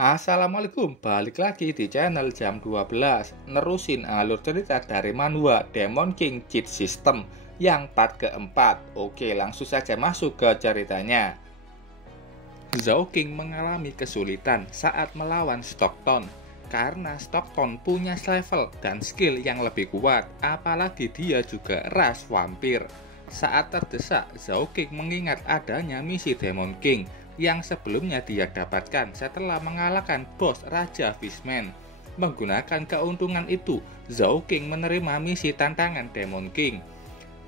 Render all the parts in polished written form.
Assalamualaikum, balik lagi di channel jam 12. Nerusin alur cerita dari manhwa Demon King Cheat System yang part keempat. Oke, langsung saja masuk ke ceritanya. Zhao King mengalami kesulitan saat melawan Stockton karena Stockton punya level dan skill yang lebih kuat, apalagi dia juga ras vampir. Saat terdesak, Zhao King mengingat adanya misi Demon King yang sebelumnya dia dapatkan setelah mengalahkan bos Raja Fishman. Menggunakan keuntungan itu, Zhao King menerima misi tantangan Demon King.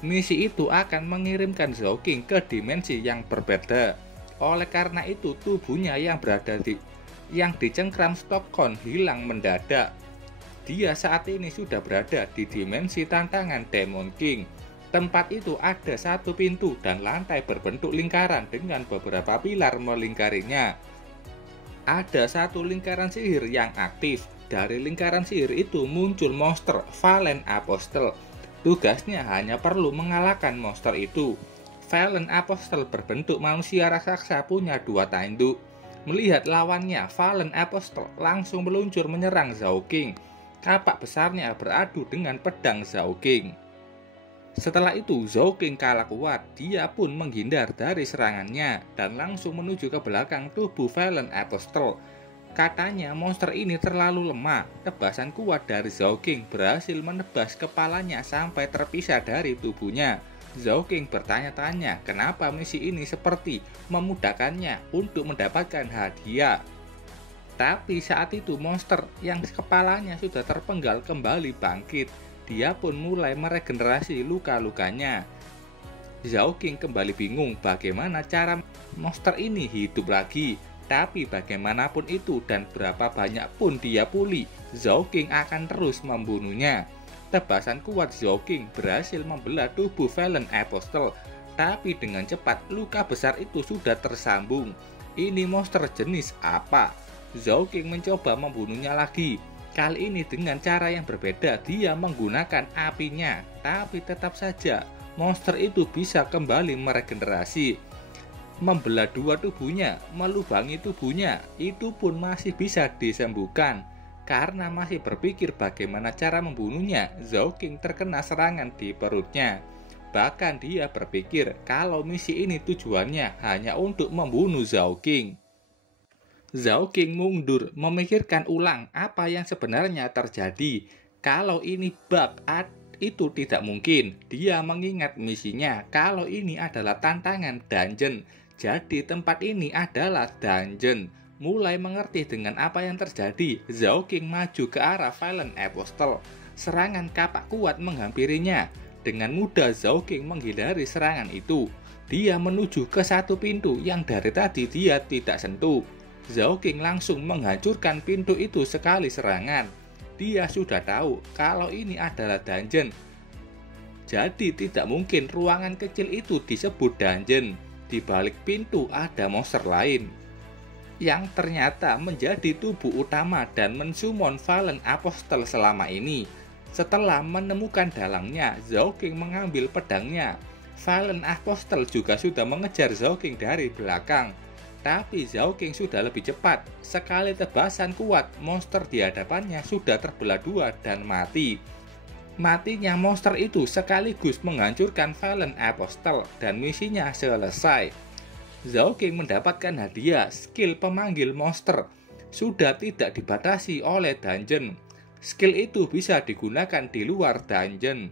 Misi itu akan mengirimkan Zhao King ke dimensi yang berbeda. Oleh karena itu, tubuhnya yang dicengkram Stockton hilang mendadak. Dia saat ini sudah berada di dimensi tantangan Demon King. Tempat itu ada satu pintu dan lantai berbentuk lingkaran dengan beberapa pilar melingkarinya. Ada satu lingkaran sihir yang aktif. Dari lingkaran sihir itu muncul monster Fallen Apostle. Tugasnya hanya perlu mengalahkan monster itu. Fallen Apostle berbentuk manusia raksasa punya dua tanduk. Melihat lawannya, Fallen Apostle langsung meluncur menyerang Zhao King. Kapak besarnya beradu dengan pedang Zhao King. Setelah itu, Zhao King kalah kuat. Dia pun menghindar dari serangannya dan langsung menuju ke belakang tubuh Fallen Apostle. Katanya monster ini terlalu lemah. Tebasan kuat dari Zhao King berhasil menebas kepalanya sampai terpisah dari tubuhnya. Zhao King bertanya-tanya kenapa misi ini seperti memudahkannya untuk mendapatkan hadiah. Tapi saat itu monster yang kepalanya sudah terpenggal kembali bangkit. Dia pun mulai meregenerasi luka-lukanya. Zhao King kembali bingung bagaimana cara monster ini hidup lagi. Tapi bagaimanapun itu dan berapa banyak pun dia pulih, Zhao King akan terus membunuhnya. Tebasan kuat Zhao King berhasil membelah tubuh Fallen Apostle. Tapi dengan cepat luka besar itu sudah tersambung. Ini monster jenis apa? Zhao King mencoba membunuhnya lagi. Kali ini dengan cara yang berbeda, dia menggunakan apinya, tapi tetap saja monster itu bisa kembali meregenerasi. Membelah dua tubuhnya, melubangi tubuhnya, itu pun masih bisa disembuhkan. Karena masih berpikir bagaimana cara membunuhnya, Zhao King terkena serangan di perutnya. Bahkan dia berpikir kalau misi ini tujuannya hanya untuk membunuh Zhao King. Zhao King mundur, memikirkan ulang apa yang sebenarnya terjadi. Kalau ini bug, itu tidak mungkin. Dia mengingat misinya kalau ini adalah tantangan dungeon. Jadi tempat ini adalah dungeon. Mulai mengerti dengan apa yang terjadi, Zhao King maju ke arah Fallen Apostle. Serangan kapak kuat menghampirinya. Dengan mudah Zhao King menghindari serangan itu. Dia menuju ke satu pintu yang dari tadi dia tidak sentuh. Zhao King langsung menghancurkan pintu itu sekali serangan. Dia sudah tahu kalau ini adalah dungeon. Jadi tidak mungkin ruangan kecil itu disebut dungeon. Di balik pintu ada monster lain yang ternyata menjadi tubuh utama dan mensummon Fallen Apostle selama ini. Setelah menemukan dalangnya, Zhao King mengambil pedangnya. Fallen Apostle juga sudah mengejar Zhao King dari belakang. Tapi Zhao King sudah lebih cepat. Sekali tebasan kuat, monster di hadapannya sudah terbelah dua dan mati. Matinya monster itu sekaligus menghancurkan Fallen Apostle dan misinya selesai. Zhao King mendapatkan hadiah skill pemanggil monster. Sudah tidak dibatasi oleh dungeon. Skill itu bisa digunakan di luar dungeon.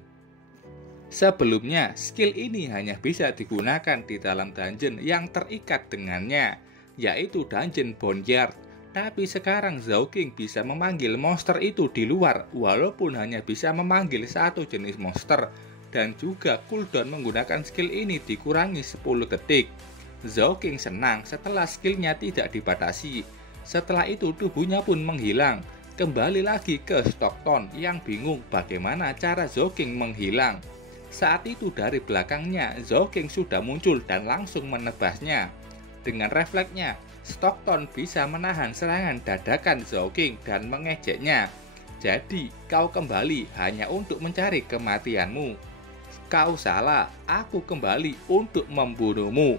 Sebelumnya, skill ini hanya bisa digunakan di dalam dungeon yang terikat dengannya, yaitu dungeon Boneyard. Tapi sekarang Zhao King bisa memanggil monster itu di luar, walaupun hanya bisa memanggil satu jenis monster. Dan juga cooldown menggunakan skill ini dikurangi 10 detik. Zhao King senang setelah skillnya tidak dibatasi. Setelah itu tubuhnya pun menghilang. Kembali lagi ke Stockton yang bingung bagaimana cara Zhao King menghilang. Saat itu dari belakangnya, Zhao King sudah muncul dan langsung menebasnya. Dengan refleksnya, Stockton bisa menahan serangan dadakan Zhao King dan mengejeknya. Jadi, kau kembali hanya untuk mencari kematianmu. Kau salah, aku kembali untuk membunuhmu.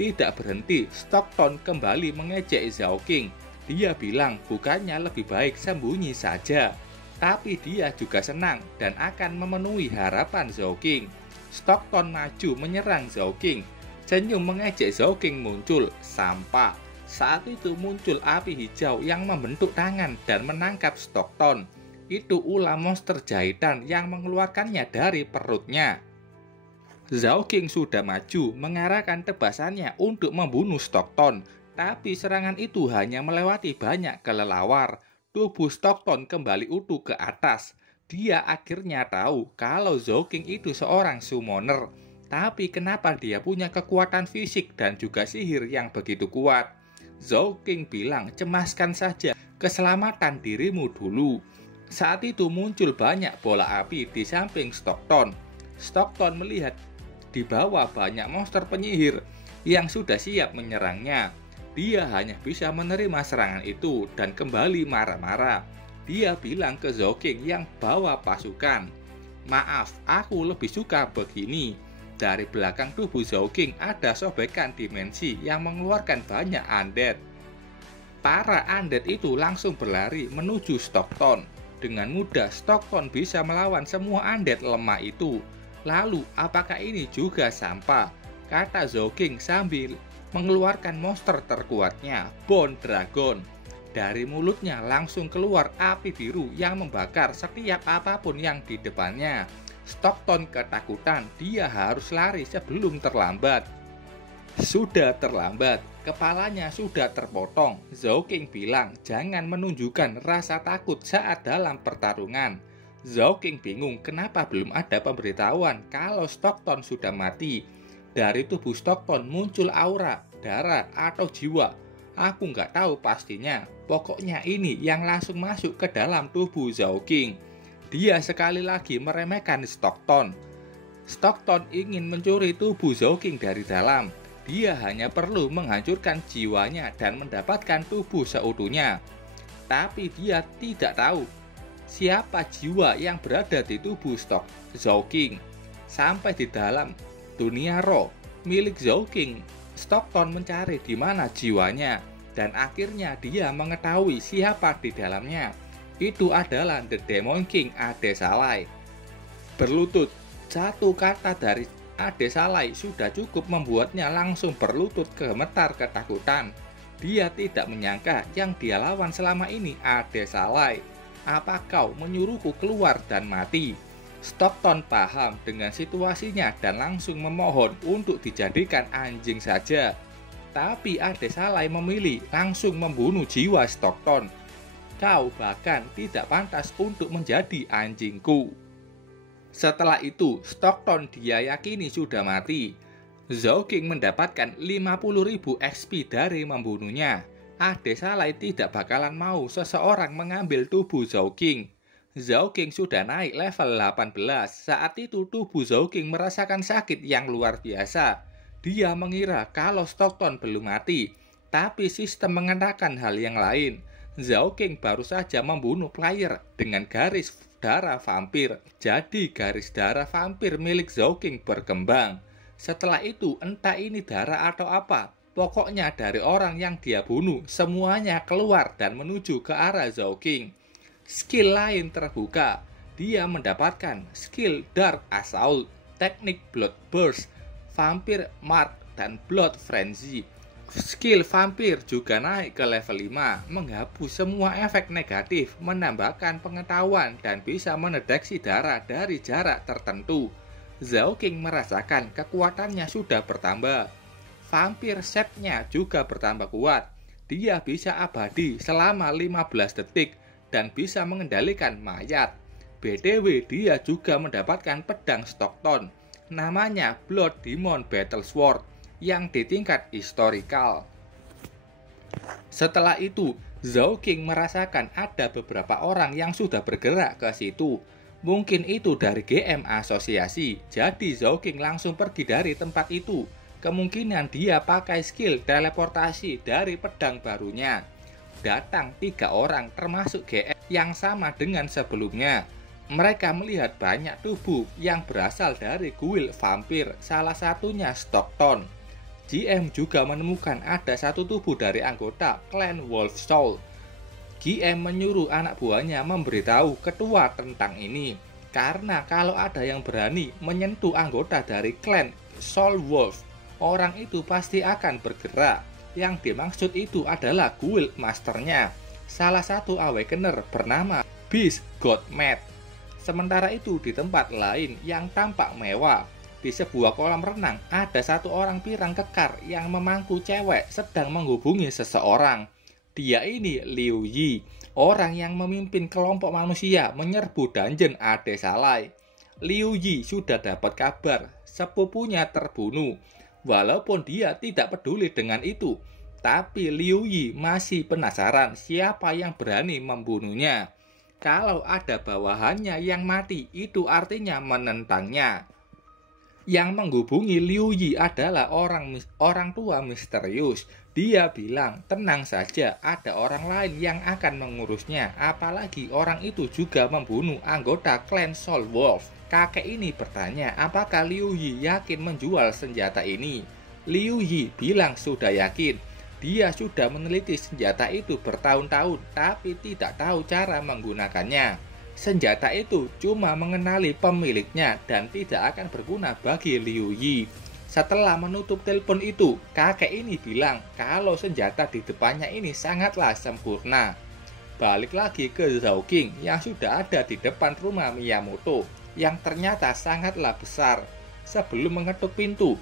Tidak berhenti, Stockton kembali mengejek Zhao King. Dia bilang bukannya lebih baik sembunyi saja, tapi dia juga senang dan akan memenuhi harapan Zhao King. Stockton maju menyerang Zhao King. Senyum mengejek Zhao King muncul. Sampah. Saat itu muncul api hijau yang membentuk tangan dan menangkap Stockton. Itu ulah monster jahitan yang mengeluarkannya dari perutnya. Zhao King sudah maju mengarahkan tebasannya untuk membunuh Stockton. Tapi serangan itu hanya melewati banyak kelelawar. Tubuh Stockton kembali utuh ke atas. Dia akhirnya tahu kalau Zhao King itu seorang summoner. Tapi kenapa dia punya kekuatan fisik dan juga sihir yang begitu kuat? Zhao King bilang, cemaskan saja keselamatan dirimu dulu. Saat itu muncul banyak bola api di samping Stockton. Stockton melihat di bawah banyak monster penyihir yang sudah siap menyerangnya. Dia hanya bisa menerima serangan itu dan kembali marah-marah. Dia bilang ke Zhao King yang bawa pasukan, maaf, aku lebih suka begini. Dari belakang tubuh Zhao King ada sobekan dimensi yang mengeluarkan banyak undead. Para undead itu langsung berlari menuju Stockton. Dengan mudah Stockton bisa melawan semua undead lemah itu. Lalu apakah ini juga sampah? Kata Zhao King sambil mengeluarkan monster terkuatnya, Bone Dragon. Dari mulutnya langsung keluar api biru yang membakar setiap apapun yang di depannya. Stockton ketakutan, dia harus lari sebelum terlambat. Sudah terlambat, kepalanya sudah terpotong. Zhao King bilang, jangan menunjukkan rasa takut saat dalam pertarungan. Zhao King bingung kenapa belum ada pemberitahuan kalau Stockton sudah mati. Dari tubuh Stockton muncul aura, darah, atau jiwa. Aku nggak tahu pastinya. Pokoknya ini yang langsung masuk ke dalam tubuh Zhao King. Dia sekali lagi meremehkan Stockton. Stockton ingin mencuri tubuh Zhao King dari dalam. Dia hanya perlu menghancurkan jiwanya dan mendapatkan tubuh seutuhnya. Tapi dia tidak tahu siapa jiwa yang berada di tubuh Zhao King. Sampai di dalam dunia roh milik Zhao King, Stockton mencari di mana jiwanya dan akhirnya dia mengetahui siapa di dalamnya. Itu adalah The Demon King Adesalai. Berlutut, satu kata dari Adesalai sudah cukup membuatnya langsung berlutut gemetar ketakutan. Dia tidak menyangka yang dia lawan selama ini Adesalai. Apa kau menyuruhku keluar dan mati? Stockton paham dengan situasinya dan langsung memohon untuk dijadikan anjing saja. Tapi Adesalai memilih langsung membunuh jiwa Stockton. Kau bahkan tidak pantas untuk menjadi anjingku. Setelah itu, Stockton dia yakini sudah mati. Zhao King mendapatkan 50.000 XP dari membunuhnya. Adesalai tidak bakalan mau seseorang mengambil tubuh Zhao King. Zhao King sudah naik level 18. Saat itu tubuh Zhao King merasakan sakit yang luar biasa. Dia mengira kalau Stockton belum mati, tapi sistem mengatakan hal yang lain. Zhao King baru saja membunuh player dengan garis darah vampir. Jadi garis darah vampir milik Zhao King berkembang. Setelah itu entah ini darah atau apa, pokoknya dari orang yang dia bunuh semuanya keluar dan menuju ke arah Zhao King. Skill lain terbuka. Dia mendapatkan skill Dark Assault, teknik Blood Burst, Vampire Mark, dan Blood Frenzy. Skill vampir juga naik ke level 5, menghapus semua efek negatif, menambahkan pengetahuan, dan bisa mendeteksi darah dari jarak tertentu. Zhao King merasakan kekuatannya sudah bertambah. Vampir setnya juga bertambah kuat. Dia bisa abadi selama 15 detik dan bisa mengendalikan mayat. BTW dia juga mendapatkan pedang Stockton. Namanya Blood Demon Battle Sword yang di tingkat historical. Setelah itu, Zhao King merasakan ada beberapa orang yang sudah bergerak ke situ. Mungkin itu dari GM asosiasi, jadi Zhao King langsung pergi dari tempat itu. Kemungkinan dia pakai skill teleportasi dari pedang barunya. Datang 3 orang termasuk GM yang sama dengan sebelumnya. Mereka melihat banyak tubuh yang berasal dari guild vampir, salah satunya Stockton. GM juga menemukan ada satu tubuh dari anggota klan Wolf Soul. GM menyuruh anak buahnya memberitahu ketua tentang ini, karena kalau ada yang berani menyentuh anggota dari klan Soul Wolf, orang itu pasti akan bergerak. Yang dimaksud itu adalah guild masternya, salah satu awakener bernama Beast Godmad. Sementara itu di tempat lain yang tampak mewah, di sebuah kolam renang ada satu orang pirang kekar yang memangku cewek sedang menghubungi seseorang. Dia ini Liu Yi, orang yang memimpin kelompok manusia menyerbu dungeon Adesalai. Liu Yi sudah dapat kabar sepupunya terbunuh. Walaupun dia tidak peduli dengan itu, tapi Liu Yi masih penasaran siapa yang berani membunuhnya. Kalau ada bawahannya yang mati, itu artinya menentangnya. Yang menghubungi Liu Yi adalah orang tua misterius. Dia bilang, tenang saja, ada orang lain yang akan mengurusnya. Apalagi orang itu juga membunuh anggota klan Soul Wolf. Kakek ini bertanya, apakah Liu Yi yakin menjual senjata ini? Liu Yi bilang sudah yakin. Dia sudah meneliti senjata itu bertahun-tahun, tapi tidak tahu cara menggunakannya. Senjata itu cuma mengenali pemiliknya dan tidak akan berguna bagi Liu Yi. Setelah menutup telepon itu, kakek ini bilang kalau senjata di depannya ini sangatlah sempurna. Balik lagi ke Zhao King yang sudah ada di depan rumah Miyamoto, yang ternyata sangatlah besar. Sebelum mengetuk pintu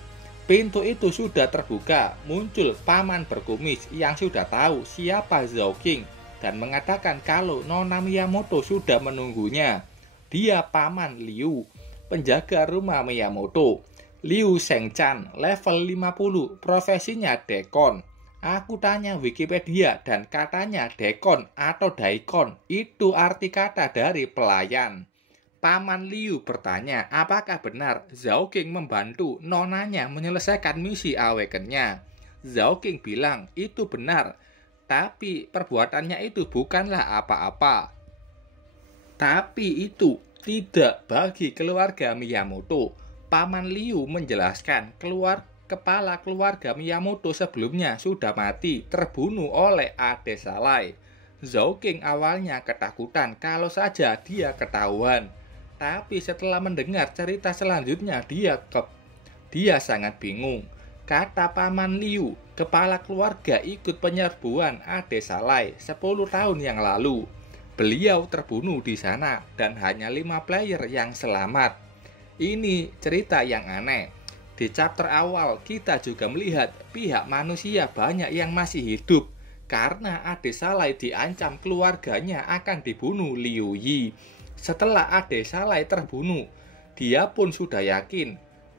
itu sudah terbuka. Muncul paman berkumis yang sudah tahu siapa Zhao King dan mengatakan kalau Nona Miyamoto sudah menunggunya. Dia paman Liu, penjaga rumah Miyamoto. Liu Shengchan, level 50, profesinya Dekon. Aku tanya Wikipedia dan katanya Dekon atau Daikon itu arti kata dari pelayan. Paman Liu bertanya apakah benar Zhao King membantu nonanya menyelesaikan misi awakennya. Zhao King bilang itu benar, tapi perbuatannya itu bukanlah apa-apa. Tapi itu tidak bagi keluarga Miyamoto. Paman Liu menjelaskan kepala keluarga Miyamoto sebelumnya sudah mati terbunuh oleh Adesalai. Zhao King awalnya ketakutan kalau saja dia ketahuan. Tapi setelah mendengar cerita selanjutnya dia sangat bingung. Kata paman Liu, kepala keluarga ikut penyerbuan Adesalai 10 tahun yang lalu. Beliau terbunuh di sana dan hanya 5 player yang selamat. Ini cerita yang aneh. Di chapter awal kita juga melihat pihak manusia banyak yang masih hidup karena Adesalai diancam keluarganya akan dibunuh Liu Yi. Setelah Adesalai terbunuh, dia pun sudah yakin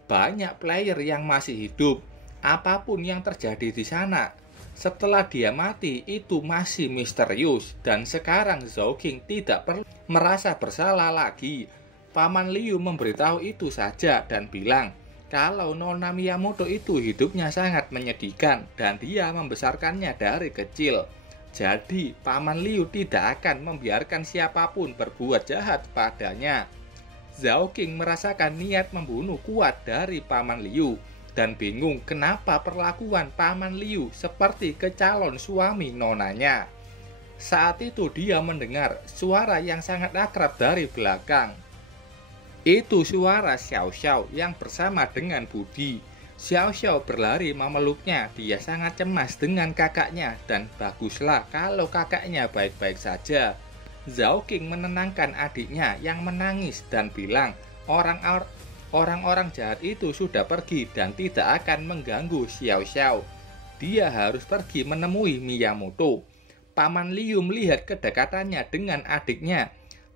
banyak player yang masih hidup. Apapun yang terjadi di sana setelah dia mati itu masih misterius, dan sekarang Zhao King tidak perlu merasa bersalah lagi. Paman Liu memberitahu itu saja dan bilang kalau Nona Miyamoto itu hidupnya sangat menyedihkan dan dia membesarkannya dari kecil. Jadi paman Liu tidak akan membiarkan siapapun berbuat jahat padanya. Zhao King merasakan niat membunuh kuat dari paman Liu dan bingung kenapa perlakuan paman Liu seperti ke calon suami nonanya. Saat itu dia mendengar suara yang sangat akrab dari belakang. Itu suara Xiao Xiao yang bersama dengan Budi. Xiao Xiao berlari memeluknya. Dia sangat cemas dengan kakaknya dan baguslah kalau kakaknya baik-baik saja. Zhao King menenangkan adiknya yang menangis dan bilang orang-orang jahat itu sudah pergi dan tidak akan mengganggu Xiao Xiao. Dia harus pergi menemui Miyamoto. Paman Liu melihat kedekatannya dengan adiknya.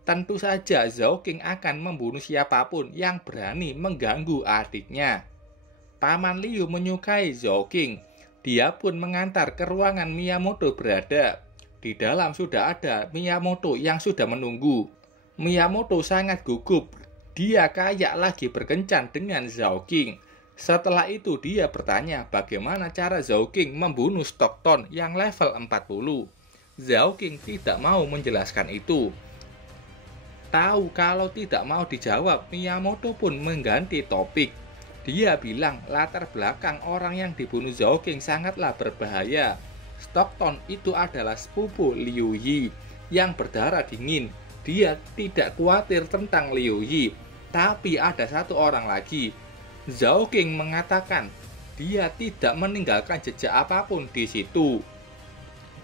Tentu saja Zhao King akan membunuh siapapun yang berani mengganggu adiknya. Paman Liu menyukai Zhao King. Dia pun mengantar ke ruangan Miyamoto berada. Di dalam sudah ada Miyamoto yang sudah menunggu. Miyamoto sangat gugup. Dia kayak lagi berkencan dengan Zhao King. Setelah itu dia bertanya bagaimana cara Zhao King membunuh Stockton yang level 40. Zhao King tidak mau menjelaskan itu. Tahu kalau tidak mau dijawab, Miyamoto pun mengganti topik. Dia bilang latar belakang orang yang dibunuh Zhao King sangatlah berbahaya. Stockton itu adalah sepupu Liu Yi yang berdarah dingin. Dia tidak khawatir tentang Liu Yi. Tapi ada satu orang lagi. Zhao King mengatakan dia tidak meninggalkan jejak apapun di situ.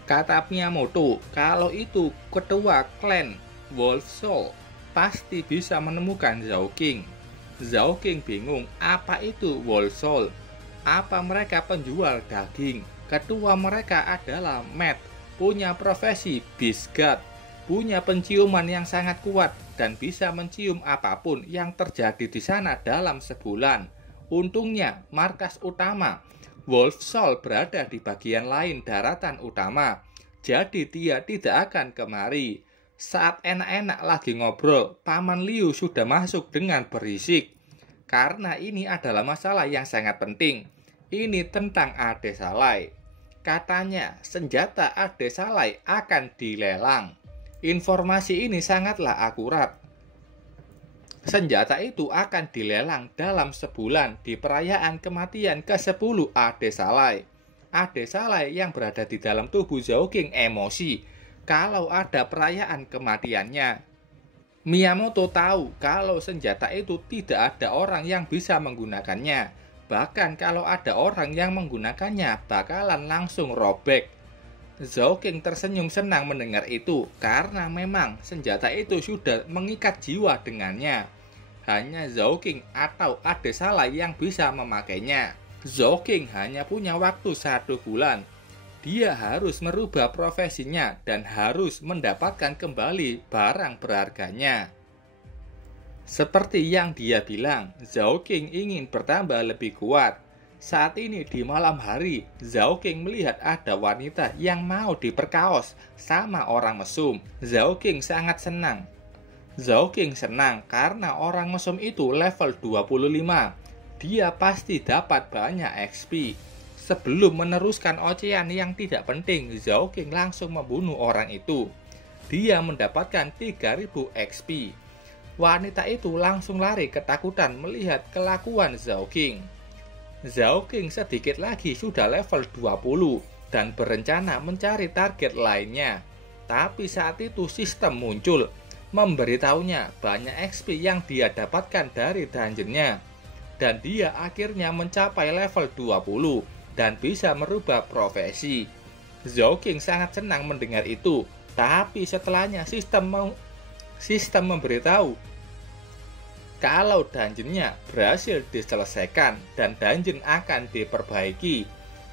Kata Miyamoto, kalau itu ketua klan Wolf Soul pasti bisa menemukan Zhao King. Zhao King bingung, apa itu Wolf Soul? Apa mereka penjual daging? Ketua mereka adalah Matt, punya profesi Beast God, punya penciuman yang sangat kuat dan bisa mencium apapun yang terjadi di sana dalam sebulan. Untungnya, markas utama Wolf Soul berada di bagian lain daratan utama, jadi dia tidak akan kemari. Saat enak-enak lagi ngobrol, Paman Liu sudah masuk dengan berisik. Karena ini adalah masalah yang sangat penting. Ini tentang Ade Salai. Katanya, senjata Ade Salai akan dilelang. Informasi ini sangatlah akurat. Senjata itu akan dilelang dalam sebulan di perayaan kematian ke-10 Ade Salai. Ade Salai yang berada di dalam tubuh Zhao King emosi kalau ada perayaan kematiannya. Miyamoto tahu kalau senjata itu tidak ada orang yang bisa menggunakannya. Bahkan kalau ada orang yang menggunakannya bakalan langsung robek. Zhao King tersenyum senang mendengar itu karena memang senjata itu sudah mengikat jiwa dengannya. Hanya Zhao King atau Ade Salai yang bisa memakainya. Zhao King hanya punya waktu 1 bulan. Dia harus merubah profesinya dan harus mendapatkan kembali barang berharganya. Seperti yang dia bilang, Zhao King ingin bertambah lebih kuat. Saat ini di malam hari, Zhao King melihat ada wanita yang mau diperkaos sama orang mesum. Zhao King sangat senang. Zhao King senang karena orang mesum itu level 25. Dia pasti dapat banyak XP. Sebelum meneruskan ocehan yang tidak penting, Zhao King langsung membunuh orang itu. Dia mendapatkan 3000 XP. Wanita itu langsung lari ketakutan melihat kelakuan Zhao King. Zhao King sedikit lagi sudah level 20 dan berencana mencari target lainnya. Tapi saat itu sistem muncul, memberitahunya banyak XP yang dia dapatkan dari dungeonnya. Dan dia akhirnya mencapai level 20 dan bisa merubah profesi. Zhao King sangat senang mendengar itu, tapi setelahnya sistem memberitahu kalau dungeonnya berhasil diselesaikan dan dungeon akan diperbaiki.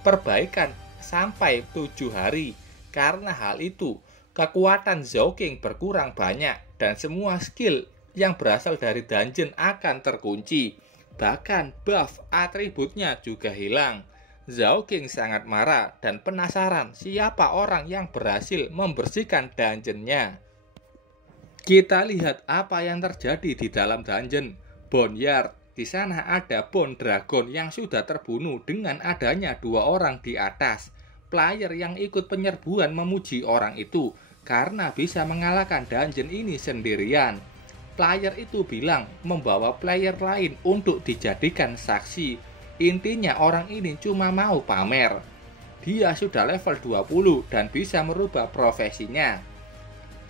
Perbaikan sampai 7 hari. Karena hal itu, kekuatan Zhao King berkurang banyak dan semua skill yang berasal dari dungeon akan terkunci. Bahkan buff atributnya juga hilang. Zhao King sangat marah dan penasaran siapa orang yang berhasil membersihkan dungeonnya. Kita lihat apa yang terjadi di dalam dungeon Boneyard. Di sana ada Bone Dragon yang sudah terbunuh dengan adanya 2 orang di atas. Player yang ikut penyerbuan memuji orang itu karena bisa mengalahkan dungeon ini sendirian. Player itu bilang membawa player lain untuk dijadikan saksi. Intinya orang ini cuma mau pamer. Dia sudah level 20 dan bisa merubah profesinya.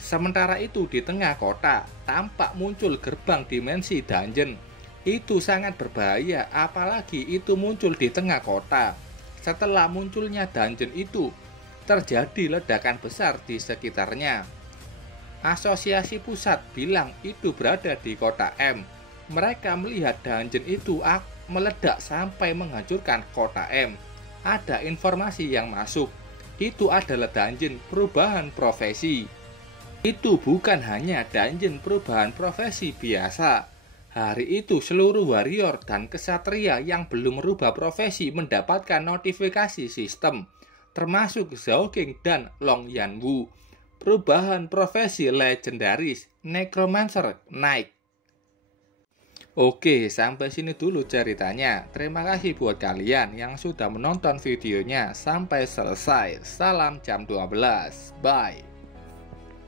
Sementara itu di tengah kota, tampak muncul gerbang dimensi dungeon. Itu sangat berbahaya, apalagi itu muncul di tengah kota. Setelah munculnya dungeon itu, terjadi ledakan besar di sekitarnya. Asosiasi pusat bilang itu berada di kota M. Mereka melihat dungeon itu meledak sampai menghancurkan kota M. Ada informasi yang masuk. Itu adalah dungeon perubahan profesi. Itu bukan hanya dungeon perubahan profesi biasa. Hari itu seluruh warrior dan kesatria yang belum merubah profesi mendapatkan notifikasi sistem, termasuk Zhao King dan Long Yanwu. Perubahan profesi legendaris Necromancer naik. Oke, sampai sini dulu ceritanya. Terima kasih buat kalian yang sudah menonton videonya sampai selesai. Salam jam 12. Bye.